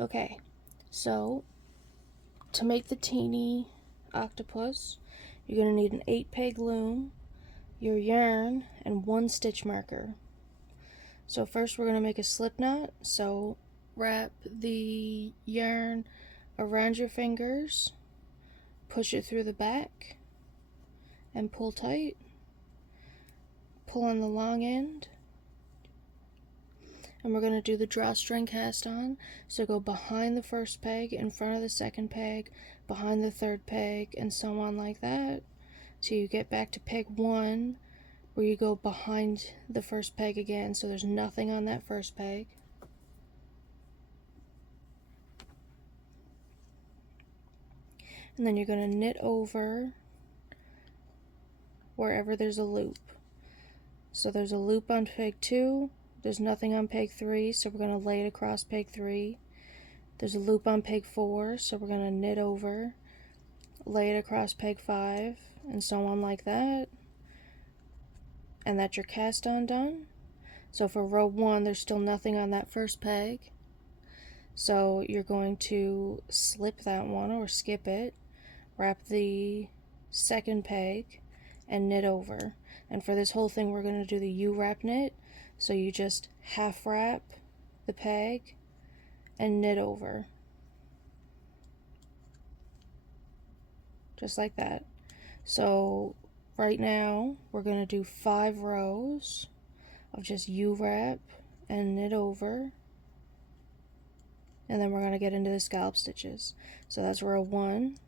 Okay, so to make the teeny octopus, you're going to need an 8-peg loom, your yarn, and 1 stitch marker. So first we're going to make a slip knot, so wrap the yarn around your fingers, push it through the back, and pull tight. Pull on the long end, and we're going to do the drawstring cast on. So go behind the first peg, in front of the second peg, behind the third peg, and so on like that, till you get back to peg 1, where you go behind the first peg again, so there's nothing on that first peg. And then you're going to knit over wherever there's a loop. So there's a loop on peg 2, there's nothing on peg 3, so we're going to lay it across peg 3. There's a loop on peg 4, so we're going to knit over, lay it across peg 5, and so on like that. And that's your cast on done. So for row 1, there's still nothing on that first peg. So you're going to slip that one or skip it, wrap the second peg, and knit over. And for this whole thing, we're going to do the U-wrap knit. So you just half wrap the peg and knit over. Just like that. So right now, we're going to do 5 rows of just U-wrap and knit over. And then we're going to get into the scallop stitches. So that's row 1,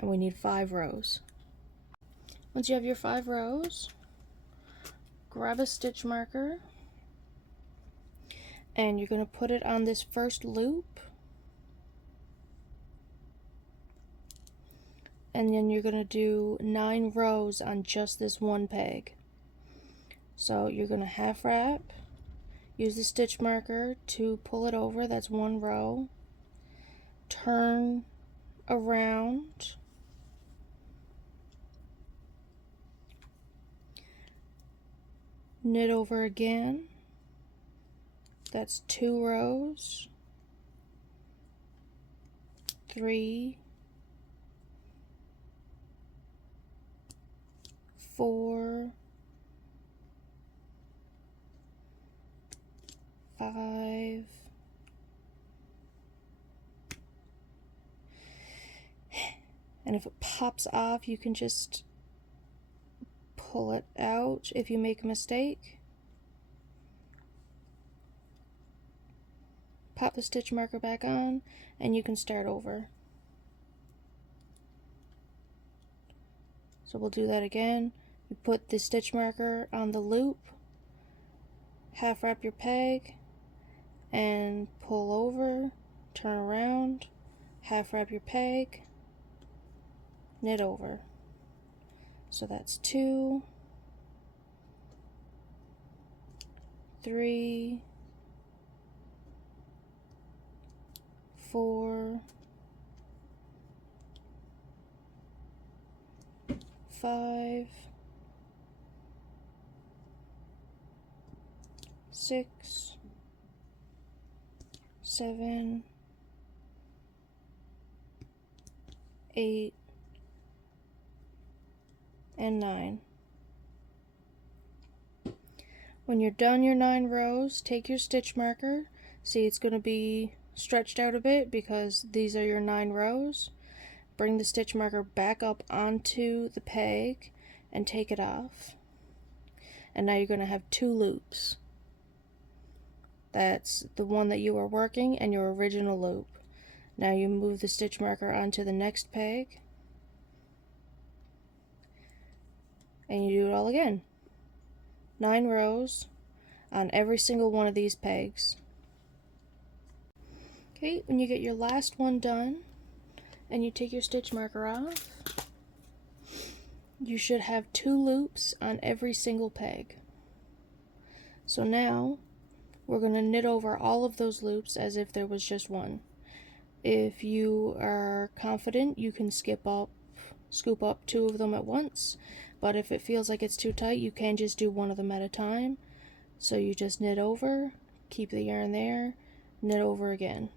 and we need 5 rows. Once you have your 5 rows, grab a stitch marker, and you're going to put it on this first loop, and then you're going to do 9 rows on just this one peg. So you're going to half wrap, use the stitch marker to pull it over, that's 1 row, turn around, knit over again, that's 2 rows, 3, 4, 5, and if it pops off, you can just pull it out if you make a mistake. Pop the stitch marker back on, and you can start over. So we'll do that again. You put the stitch marker on the loop, half wrap your peg, and pull over, turn around, half wrap your peg, knit over. So that's 2, 3, 4, 5, 6, 7, 8, and 9. When you're done your 9 rows, take your stitch marker. See, it's going to be stretched out a bit because these are your 9 rows. Bring the stitch marker back up onto the peg and take it off. And now you're going to have 2 loops. That's the one that you were working and your original loop. Now you move the stitch marker onto the next peg, and you do it all again. 9 rows on every single one of these pegs. Okay, when you get your last one done and you take your stitch marker off, you should have 2 loops on every single peg. So now we're going to knit over all of those loops as if there was just one. If you are confident, you can scoop up 2 of them at once, but if it feels like it's too tight, you can just do one of them at a time. So you just knit over, keep the yarn there, knit over again.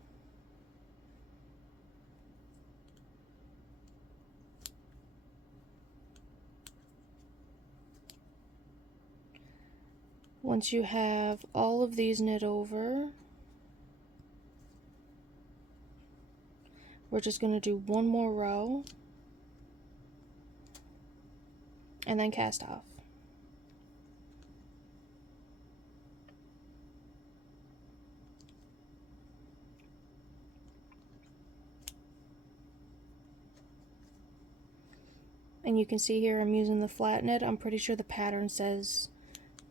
Once you have all of these knit over, we're just going to do one more row and then cast off. And you can see here I'm using the flat knit. I'm pretty sure the pattern says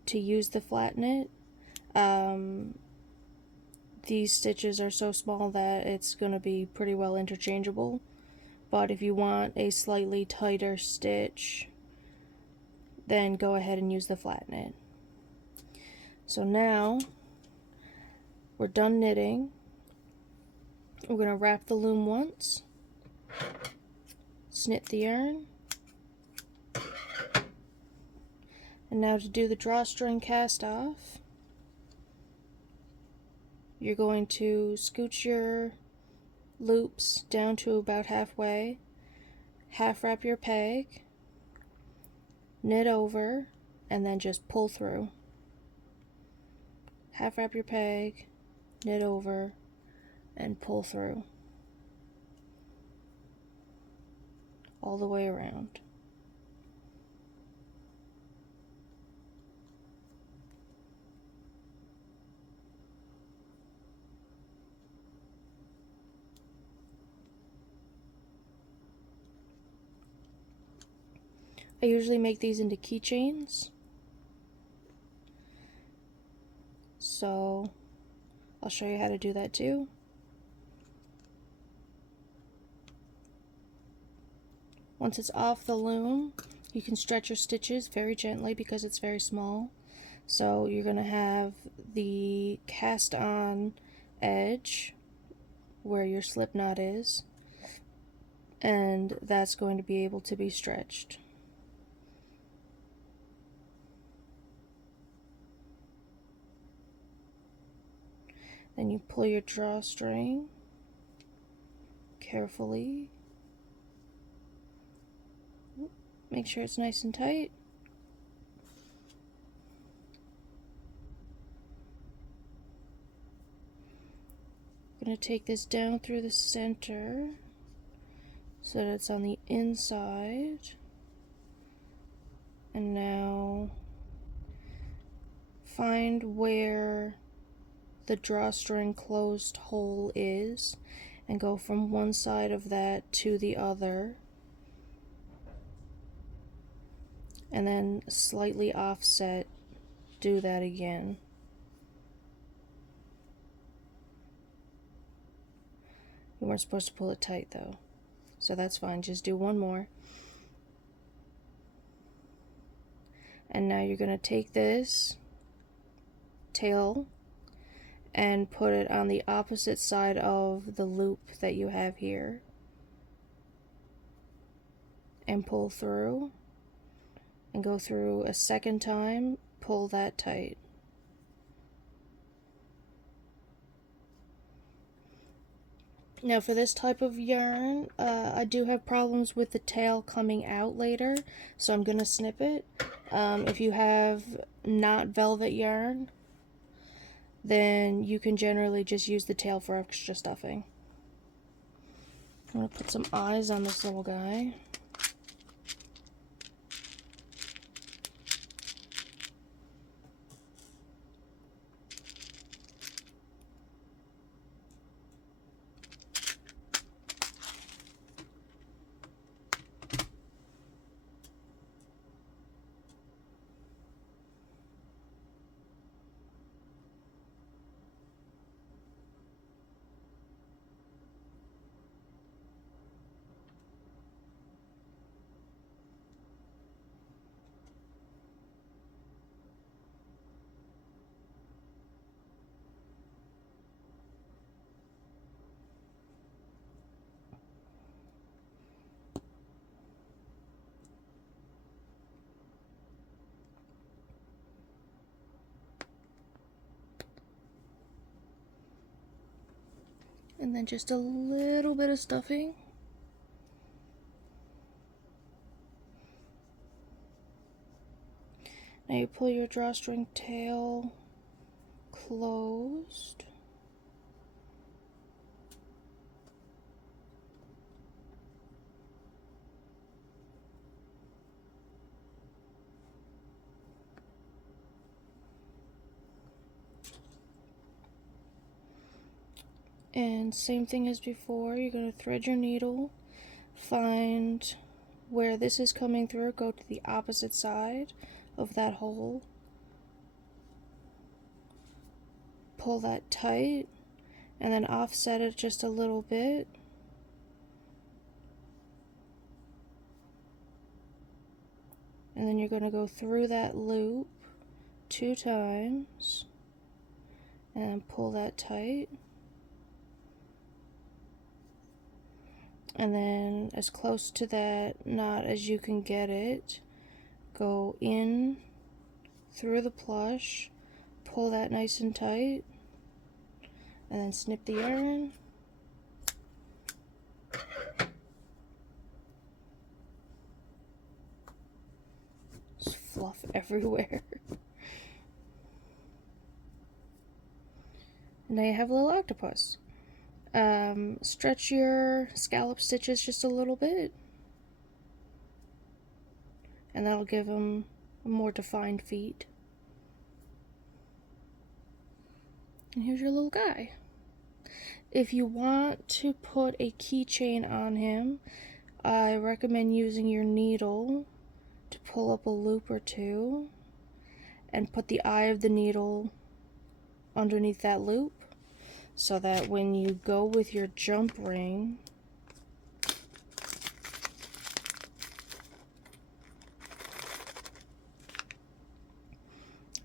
to use the flat knit. These stitches are so small that it's going to be pretty well interchangeable. But if you want a slightly tighter stitch, then go ahead and use the flat knit. So now we're done knitting. We're going to wrap the loom once, snip the yarn, and now to do the drawstring cast off, you're going to scooch your loops down to about halfway, half wrap your peg, knit over, and then just pull through. Half wrap your peg, knit over, and pull through all the way around. I usually make these into keychains, so I'll show you how to do that too. Once it's off the loom, you can stretch your stitches very gently because it's very small. So you're going to have the cast on edge where your slip knot is, and that's going to be able to be stretched. Then you pull your drawstring carefully. Make sure it's nice and tight. I'm going to take this down through the center so that it's on the inside. And now find where the drawstring closed hole is and go from one side of that to the other, and then slightly offset, do that again. You weren't supposed to pull it tight though, so that's fine, just do one more. And now you're going to take this tail and put it on the opposite side of the loop that you have here and pull through, and go through a second time, pull that tight. Now for this type of yarn, I do have problems with the tail coming out later, so I'm going to snip it. If you have not velvet yarn, then you can generally just use the tail for extra stuffing. I'm going to put some eyes on this little guy. And then just a little bit of stuffing. Now Now you pull your drawstring tail closed. And same thing as before, you're going to thread your needle, find where this is coming through, go to the opposite side of that hole, pull that tight, and then offset it just a little bit. And then you're going to go through that loop 2 times and pull that tight. And then as close to that knot as you can get it, go in through the plush, pull that nice and tight, and then snip the yarn. Just fluff everywhere. And now you have a little octopus. Stretch your scallop stitches just a little bit, and that'll give them a more defined feet. And here's your little guy. If you want to put a keychain on him, I recommend using your needle to pull up a loop or two and put the eye of the needle underneath that loop, so that when you go with your jump ring,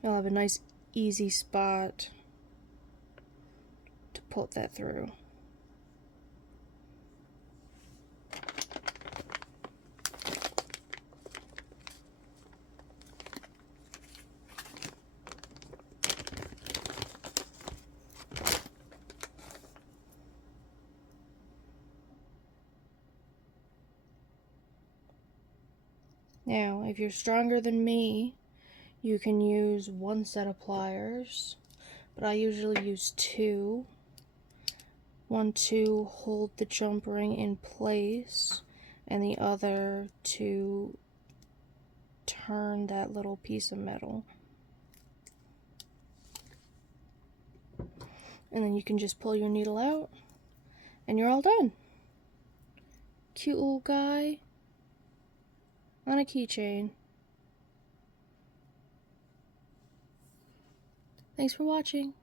you'll have a nice easy spot to put that through. Now, if you're stronger than me, you can use 1 set of pliers, but I usually use 2. 1 to hold the jump ring in place, and the other to turn that little piece of metal. And then you can just pull your needle out, and you're all done. Cute little guy on a keychain. Thanks for watching.